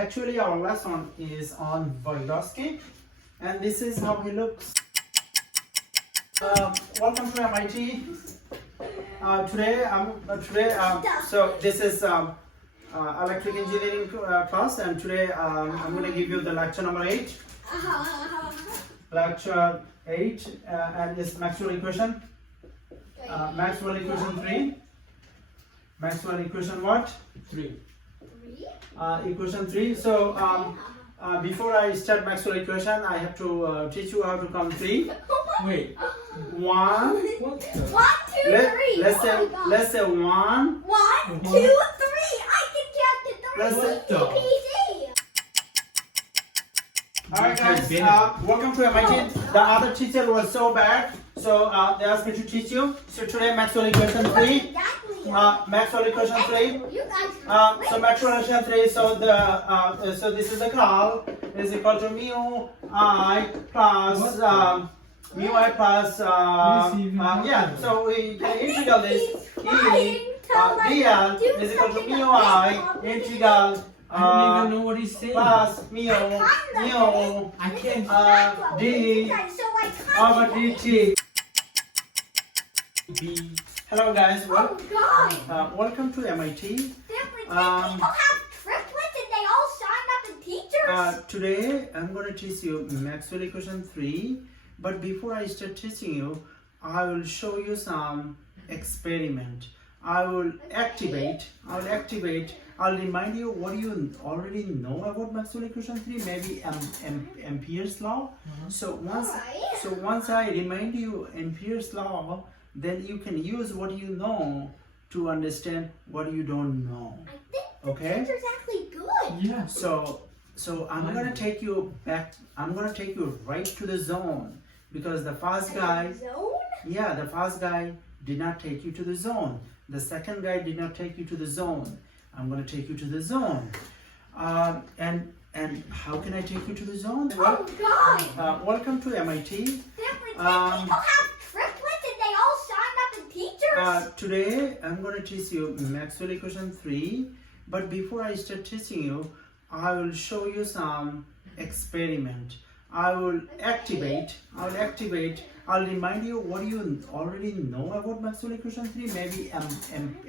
actually our lesson is on Vygotsky, and this is how he looks. Welcome to MIT. So this is electric engineering class, and today I'm going to give you the lecture number 8. Lecture 8, and it's Maxwell equation. Maxwell equation 3. Maxwell equation what? 3. Equation 3. So before I start Maxwell equation, I have to teach you how to count 3. Wait. 1. What the? 1, 2, 3. Let's say 1. 1, 2, 3. I can count to 3. Let's say- Easy peasy. Alright guys, welcome to MIT. The other teacher was so bad, so they asked me to teach you. So today Maxwell equation 3. Exactly. Maxwell equation 3. You guys So Maxwell equation 3. So this is the curl is equal to mu I plus mu I plus yeah. So we can integral this dl is equal to mu I integral. I don't even know what he's saying. Plus mu I can't. d So I over dt. B. Hello guys, Oh God. welcome to MIT. People have triplets and they all sign up as teachers. Today I'm going to teach you Maxwell equation 3, but before I start teaching you, I will show you some experiment. I'll remind you what you already know about Maxwell equation 3, maybe Ampere's law. So once I remind you Ampere's law, then you can use what you know to understand what you don't know. I think the Okay? teacher's actually good. Yeah. So I'm gonna take you back. I'm gonna take you right to the zone, because the first guy, Zone? the first guy did not take you to the zone. The second guy did not take you to the zone. I'm gonna take you to the zone. And how can I take you to the zone? Oh God. Welcome to MIT. People have triplets and they all sign up as teachers. Today I'm going to teach you Maxwell equation 3, but before I start teaching you, I will show you some experiment. I'll remind you what you already know about Maxwell equation 3, maybe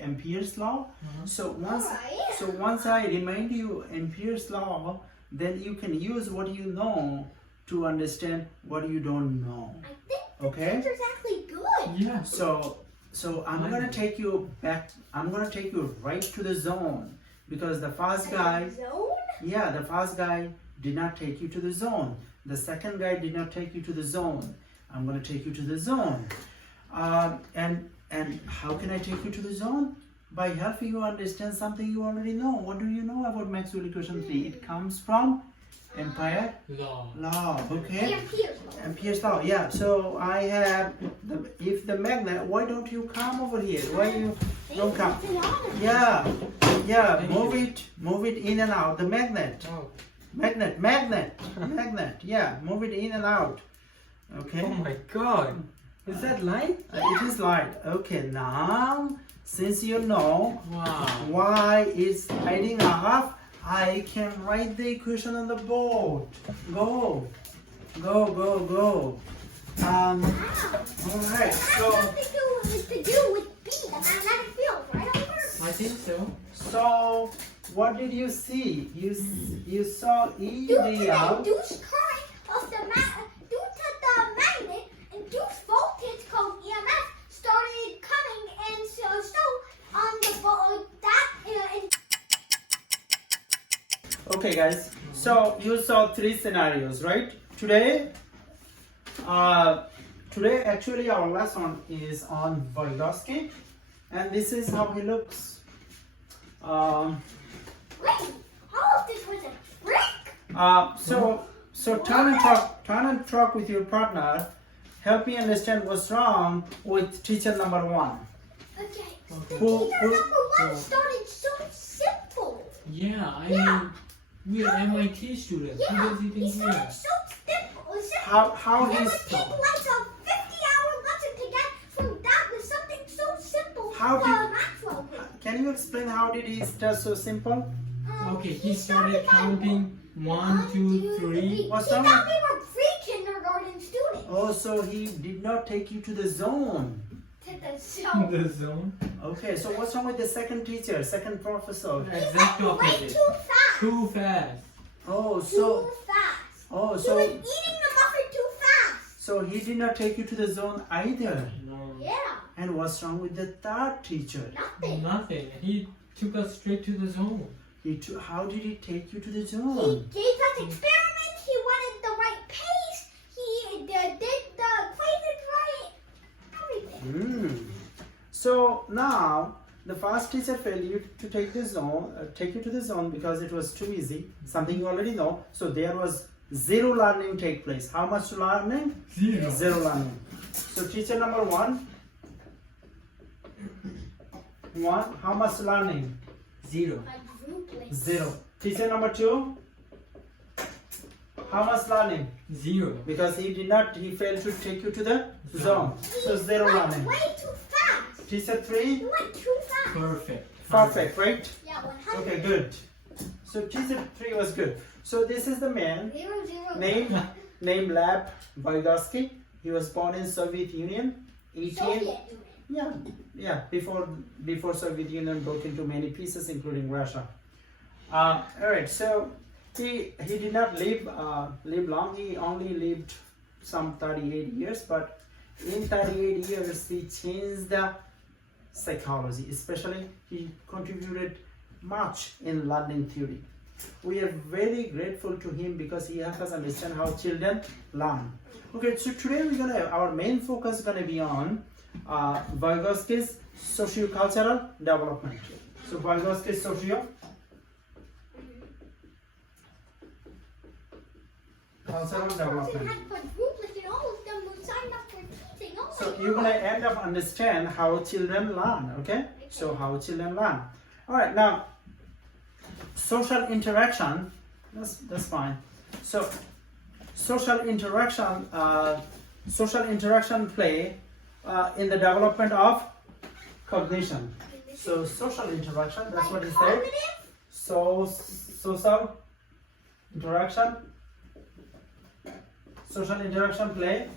Ampere's law. So once I remind you Ampere's law, then you can use what you know to understand what you don't know. I think Okay? the teacher's actually good. Yeah. So I'm gonna take you back. I'm gonna take you right to the zone, because the first guy, Zone? the first guy did not take you to the zone. The second guy did not take you to the zone. I'm gonna take you to the zone. And how can I take you to the zone? By helping you understand something you already know. What do you know about Maxwell equation 3? It comes from Ampere law. Okay. Ampere's law. Yeah. So I have if the magnet. Why don't you come over here? Why you don't come? Yeah. Move it in and out. The magnet. Oh. Magnet. Yeah. Move it in and out. Okay. Oh my God. Is that light? It is light. Okay. Now, since you know Wow. why it's lighting up, I can write the equation on the board. Go. All right. So To do with B, the magnetic field, right? I think so. So what did you see? You saw E Due to D the out. induced current of the due to the magnet, induced voltage called EMF started coming, and so on the Okay, guys. So you saw 3 scenarios, right? Today actually our lesson is on Vygotsky, and this is how he looks. Wait, how if this was a trick? So turn and talk with your partner. Help me understand what's wrong with teacher number 1. Okay, the Who- teacher who- number 1 started so simple. Yeah, I mean, we're MIT students. Who Yeah, does he he think we started are? so simple. How It he's would take like a 50-hour lesson to get from that to something so simple. How did- Maxwell did. Can you explain how did he start so simple? Okay, he started counting 1, 2, 3. What's He wrong? thought we were pre-kindergarten students. Oh, so he did not take you to the zone. To the zone. The zone. Okay, so what's wrong with the second teacher, second professor? Exact Way opposite. too fast. Too fast. Oh, Too so fast. so He was eating the muffin too fast. so he did not take you to the zone either. No. Yeah. And what's wrong with the third teacher? Nothing. Nothing. He took us straight to the zone. How did he take you to the He zone? gave us experiments. He went at the right pace. He did the equations right. Everything. So now the first teacher failed you to take you to the zone because it was too easy, something you already know. So there was zero learning take place. How much learning? Zero. Zero learning. So teacher number one, how much learning? Zero. Quadruplets. Zero. Teacher number two, how much learning? Zero. Because he failed to take you to the zone. So zero He went learning. way too fast. Teacher three, He went too fast. Perfect. perfect, right? Yeah, 100. Okay, good. So teacher three was good. So this is the man Zero, zero. named Lab Vygotsky. He was born in Soviet Union, 18. Soviet Union. Yeah, before Soviet Union broke into many pieces, including Russia. All right, so he did not live long. He only lived some 38 years, but in 38 years he changed the psychology. Especially, he contributed much in learning theory. We are very grateful to him because he helped us understand how children learn. Okay, so today our main focus is gonna be on Vygotsky's socio-cultural development. So Vygotsky's socio-cultural development. Had quadruplets and all of them were signed up for teaching. Oh So my you're God. gonna end up understand how children learn, okay? So how children learn. All right, now social interaction. That's fine. So social interaction play in the development of cognition. So social interaction. That's what he said. Cognitive? So social interaction play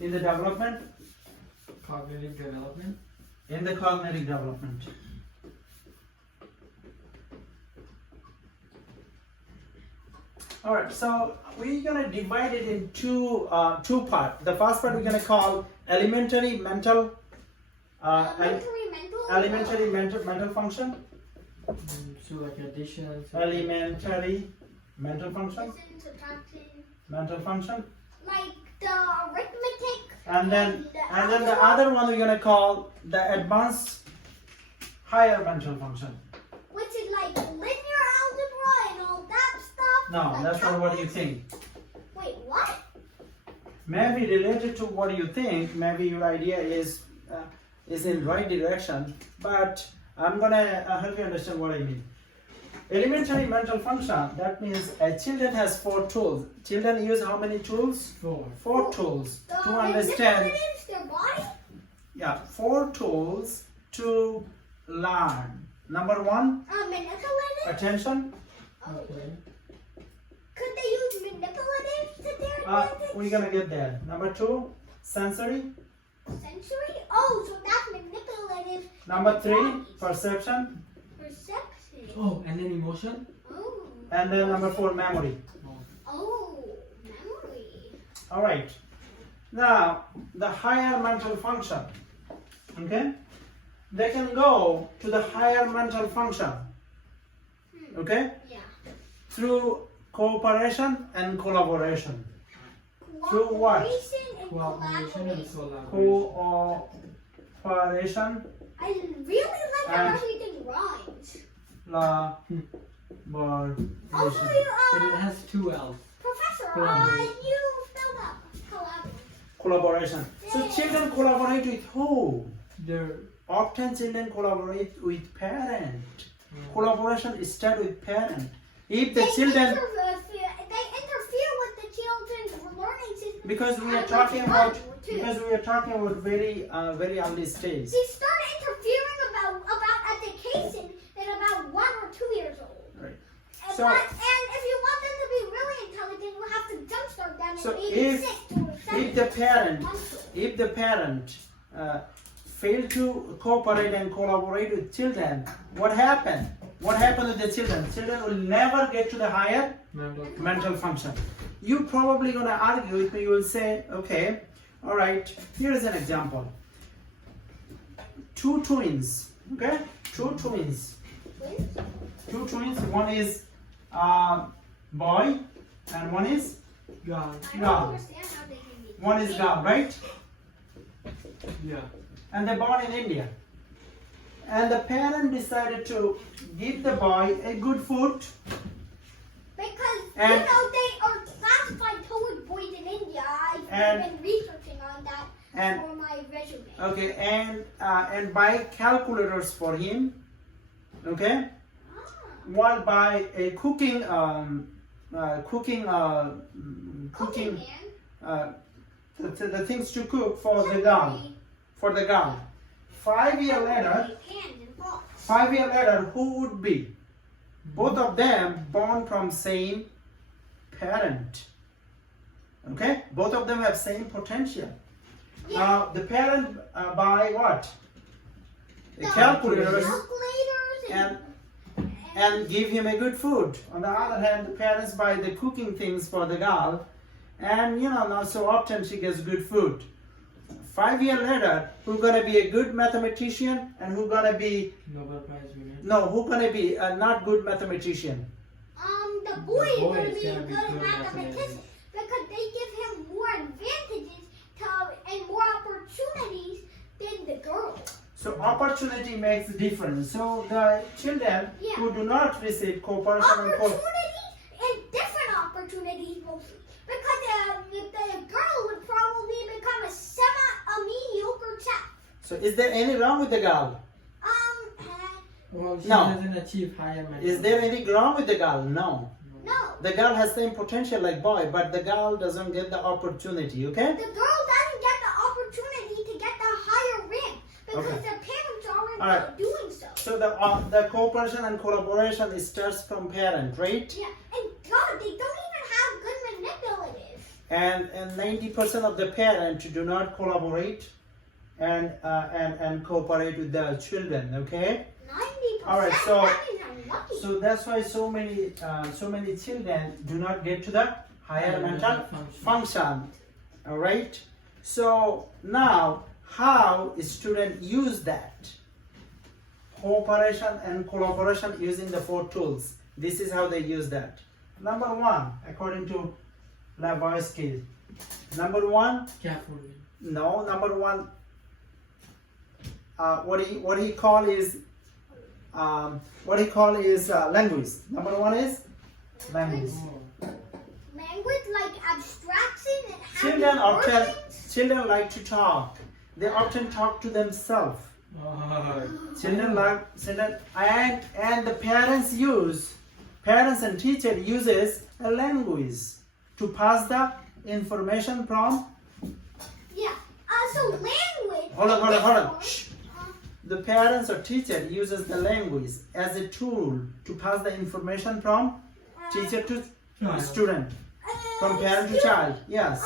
in the development. Cognitive development. In the cognitive development. All right, so we're gonna divide it in two parts. The first part we're gonna call elementary mental function. So like addition. Elementary mental function. Addition, subtraction. Mental function. Like the arithmetic. And then the other one we're gonna call the advanced higher mental function. Which is like linear algebra and all that stuff. No, like that's not what you think. Wait, what? Maybe related to what you think, maybe your idea is in right direction, but I'm gonna help you understand what I mean. Elementary mental function, that means a children has 4 tools. Children use how many tools? 4. 4 tools The to understand. manipulatives, their body? Yeah, 4 tools to learn. Number 1, Manipulative? attention. Oh. Okay. Could they use manipulatives to their advantage? We're gonna get there. Number 2, sensory. Sensory? Oh, so that's manipulative. Number 3, Bodies. perception. Perception. Oh, and then emotion. Oh. And then number 4, memory. Oh, memory. All right. Now, the higher mental function, okay? They can go to the higher mental function, okay? Yeah. Through cooperation and collaboration. Through what? Cooperation and Cooperation and collaboration. Cooperation, I really like how And- everything rhymes. collaboration. Also, But it has 2 L's. Professor, Collaboration. you spelled out collaboration. Collaboration. So children collaborate with who? They're Often children collaborate with parent. Collaboration starts with parent. If the children, They interfere with the children's learning system. because we are I talking like about fun, too. very early stage. They start interfering about education at about 1 or 2 years old. So- and if you want them to be really intelligent, you have to jumpstart them So at age 6 or 7. if the parent fail to cooperate and collaborate with children, what happened? What happened with the children? Children will never get to the higher mental function. You probably gonna argue with me. You will say, okay, all right. Here is an example. Two twins. Okay, two twins. Two twins. One is boy, and one is God. I don't girl. understand how they can be. One is girl, right? Yeah. And they're born in India. And the parent decided to give the boy a good food. Because, And- they are classified towards boys in India. I've And- been researching on that And for my resume. okay, and buy calculators for him. Okay, while buy a cooking Cooking cooking man. the things to cook for the girl. For the girl. 5 years later, Pans and pots. 5 years later, who would be? Both of them born from same parent. Okay, both of them have same potential. Yeah. Now the parent buy what? The No, calculators Calculators and give him a good food. On the other hand, the parents buy the cooking things for the girl, and not so often she gets good food. 5 years later, who's gonna be a good mathematician and who's gonna be Nobel Prize winner. who's gonna be a not good mathematician? the boy is boy going to is be a gonna be good good mathematician mathematician. because they give him more advantages and more opportunities than the girl. So opportunity makes a difference. So the children Yeah. who do not receive cooperation and Opportunities and different opportunities mostly. Because the girl would probably become a mediocre chef. so is there any wrong with the girl? Well, she No. doesn't achieve higher mental. Is there any wrong with the girl? No. No. The girl has same potential like boy, but the girl doesn't get the opportunity, okay? The girl doesn't get the opportunity to get the higher rank because Okay. the parents aren't Alright. doing so. So the cooperation and collaboration starts from parent, right? Yeah, and God, they don't even have good manipulative. And 90% of the parents do not collaborate and cooperate with the children, okay? 90%. Alright, so- that means I'm lucky. So that's why so many children do not get to the higher mental function. All right. So now, how students use that cooperation and collaboration using the 4 tools? This is how they use that. Number 1, according to Vygotsky. Number 1, Carefully. no. Number 1, what he call is language. Number 1 is language. Oh. Language like abstraction and Children having often organs. children like to talk. They often talk to themselves. Oh. Children and the parents and teacher uses a language to pass the information from. Yeah. So language. Hold on. Uh, Shh. The parents or teacher uses the language as a tool to pass the information from teacher to Child. student, from parent to child. Yes.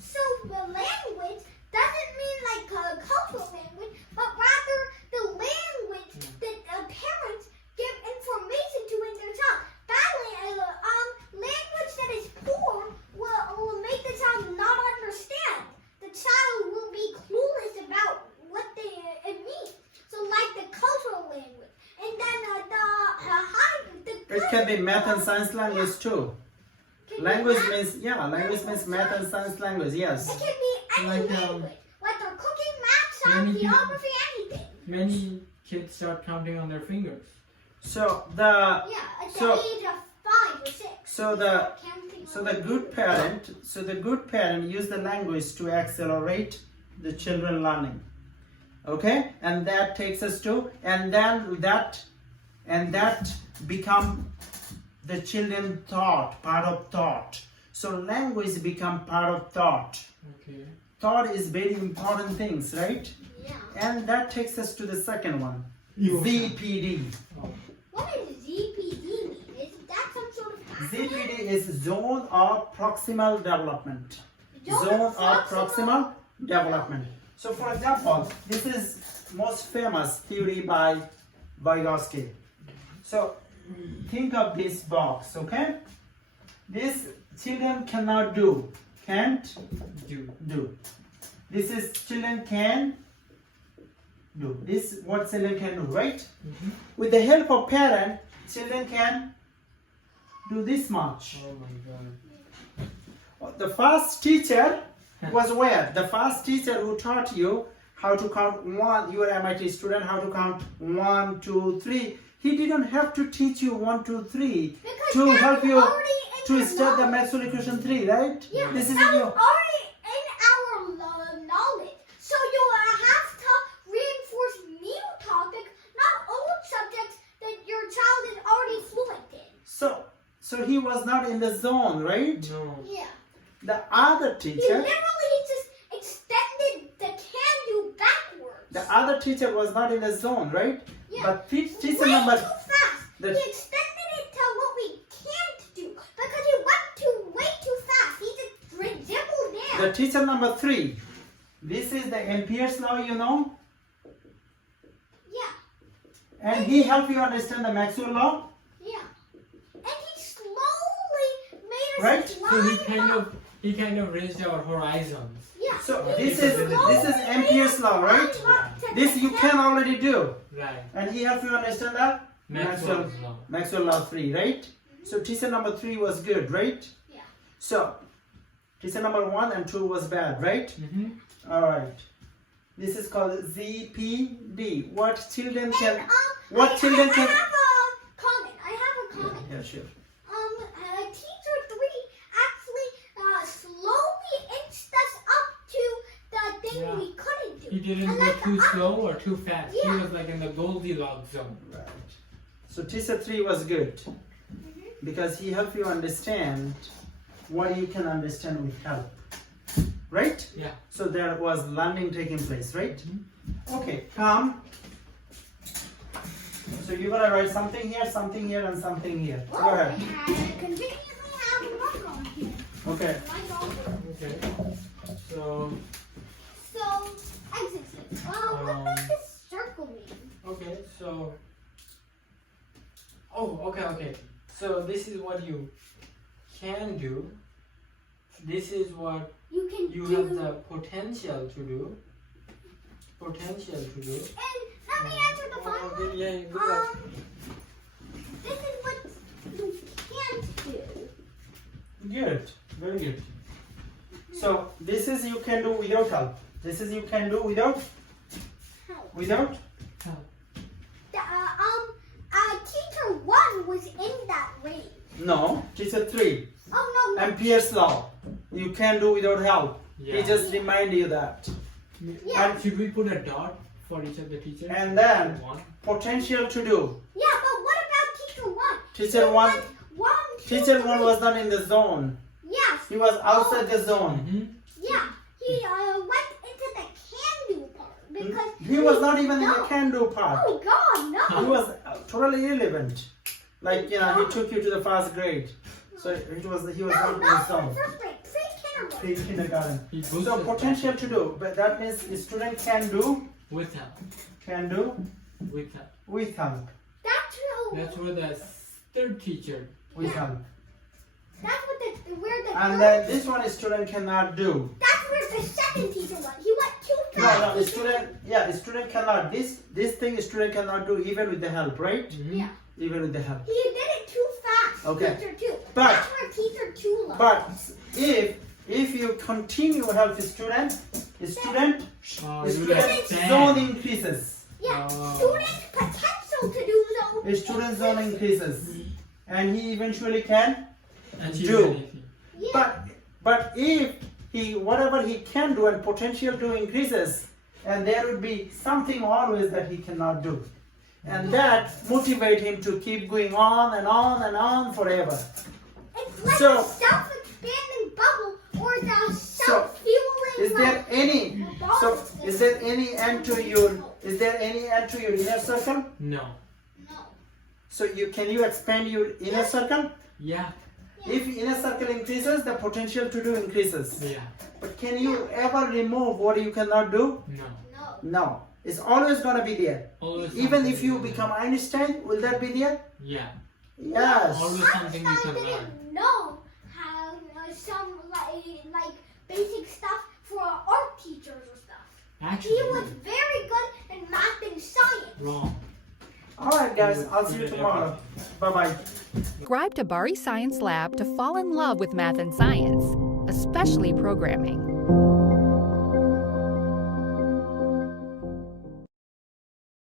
So the language doesn't mean like a cultural language, but rather the language that parents give information to in their child. Language that is poor will make the child not understand. The child will be clueless about what it means. So like the cultural language, and then It can be math and science language too. Language means math and science language. Yes. It can be any Like, language, whether cooking, math, science, many people- geography, anything. Many kids start counting on their fingers. So the Yeah, at the So- age of 5 or 6. so the good parent use the language to accelerate the children learning. Okay, and that takes us to and that become the children part of thought. So language become part of thought. Okay. Thought is very important things, right? Yeah. And that takes us to the second one, Emotion. ZPD. Oh. What does ZPD mean? Is ZPD is zone of proximal development. Zone of proximal development. So for example, this is most famous theory by Vygotsky. So think of this box, okay? This children cannot do, can't do. This is children can do. This is what children can do, right? With the help of parent, children can do this much. Oh my god. The first teacher was where? The first teacher who taught you how to count one, you are MIT student, how to count 1, 2, 3. He didn't have to teach you 1, 2, 3 to help you to start the maxwell equation 3, right? Yeah, This is that was you. already in our knowledge. So you have to reinforce new topic, not old subjects that your child is already fluent in. So he was not in the zone, right? No. Yeah. The other He teacher, literally just extended the can-do backwards. the other teacher was not in the zone, right? Yeah. But teacher way number, too fast. the- He extended it to what we can't do because he went way too fast. He just dribbled in. the teacher number 3. This is the Ampere's law, you know, Yeah, and he helped you understand the Maxwell law, yeah. And he slowly made us Right? So climb he kind of raised our horizons. Yeah. so Right. this is Ampere's law, right? This you can already do, Right. and he helped you understand that Maxwell's law. Maxwell law 3, right? So teacher number 3 was good, right? Yeah. So teacher number 1 and 2 was bad, right? All right. This is called ZPD. What children can? And, What children I can? have a comment. Yeah, sure. Teacher 3 actually slowly inched us up to the thing Yeah. we couldn't do. He didn't And go like too the slow or too fast. He Yeah. was like in the Goldilocks zone. Right. So teacher 3 was good because he helped you understand what you can understand with help, right? Yeah. So there was learning taking place, right? Okay, come. So you're gonna write something here, and something here. Go Oh, ahead. I continuously have work on here. Okay. Like all this. Okay. So So, exit. What does this circle mean? okay. So. Oh, okay. So this is what you can do. This is what You can you do. have the potential to do. And let me answer the final Okay, one. yeah, good luck. This is what you can't do. Good. Very good. So this is you can do without help. This is you can do without Help. Teacher 1 was in that range. No. Teacher 3. Oh no. Ampere's law. You can do without help. He Yeah. just remind you that. Yeah. And should we put a dot for each of the teachers? And then One. potential to do. Yeah, but what about teacher 1? Teacher He 1. went 1, 2, Teacher 1 3. was not in the zone. Yes. He was outside the zone. Yeah. He went into the can-do part because He was not even in the No. can-do part. Oh God, no. He was totally irrelevant. Like, you know, he took you to the first grade. So he was No, not in the not zone. first grade, pre-kindergarten. Pre-kindergarten. He boosted So potential to do, but that means the student can do with help. with help. That's true. That's where the third teacher. With help. That's what where the And third- then this one student cannot do. That's where the second teacher was. He went too No, fast. the student cannot. This thing student cannot do even with the help, right? Yeah. Even with the help. He did it too fast. Okay. Teacher 2. But- That's where teacher 2 was. But if you continue help student, You student understand. zone increases. yeah. Oh. Student potential to do zone. The student zone increases, and he eventually can. Achieve Do. anything. Yeah. But if he whatever he can do and potential to increases, and there would be something always that he cannot do, and that motivate him to keep going on and on and on forever. It's like So- a self-expanding bubble or the self-fueling. Is there like, any? So is there any end to your? Is there any end to your inner circle? No. No. So can you expand your inner circle? Yeah. If inner circle increases, the potential to do increases. Yeah. But can you ever remove what you cannot do? No. No. It's always gonna be there. Always Even if something you can become learn. Einstein, will that be there? Yeah. Yes. Always something you can learn. didn't know how some like basic stuff for art teachers or stuff. Actually, He was very good in math and science. wrong. Alright guys, I'll see you tomorrow. Bye-bye. Subscribe to Bari Science Lab to fall in love with math and science, especially programming.